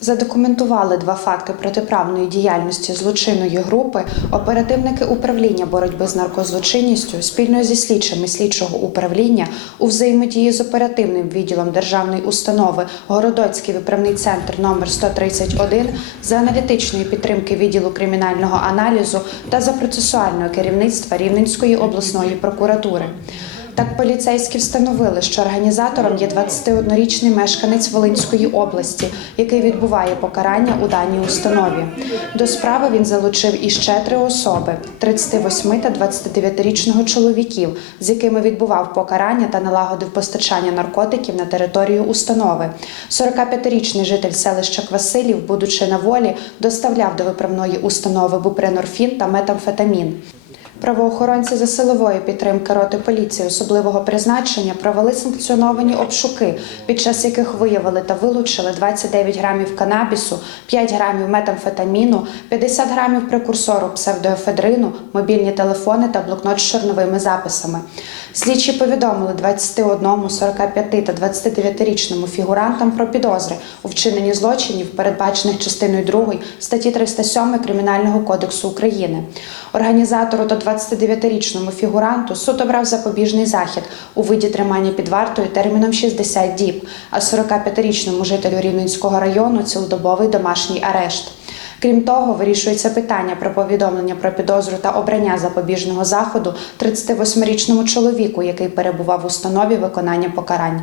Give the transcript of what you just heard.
Задокументували два факти протиправної діяльності злочинної групи. Оперативники управління боротьби з наркозлочинністю спільно зі слідчими слідчого управління у взаємодії з оперативним відділом державної установи Городоцький виправний центр номер 131 за аналітичної підтримки відділу кримінального аналізу та за процесуального керівництва Рівненської обласної прокуратури. Так, поліцейські встановили, що організатором є 21-річний мешканець Волинської області, який відбуває покарання у даній установі. До справи він залучив іще три особи: 38 та 29-річного чоловіків, з якими відбував покарання та налагодив постачання наркотиків на територію установи. 45-річний житель селища Квасилів, будучи на волі, доставляв до виправної установи бупринорфін та метамфетамін. Правоохоронці за силової підтримки роти поліції особливого призначення провели санкціоновані обшуки, під час яких виявили та вилучили 29 грамів канабісу, 5 грамів метамфетаміну, 50 грамів прекурсору псевдоефедрину, мобільні телефони та блокнот з чорновими записами. Слідчі повідомили 21, 45 та 29-річному фігурантам про підозри у вчиненні злочинів, передбачених частиною 2 статті 307 Кримінального кодексу України. Організатору та 29-річному фігуранту суд обрав запобіжний захід у виді тримання під вартою терміном 60 діб, а 45-річному жителю Рівненського району цілодобовий домашній арешт. Крім того, вирішується питання про повідомлення про підозру та обрання запобіжного заходу 38-річному чоловіку, який перебував в установі виконання покарань.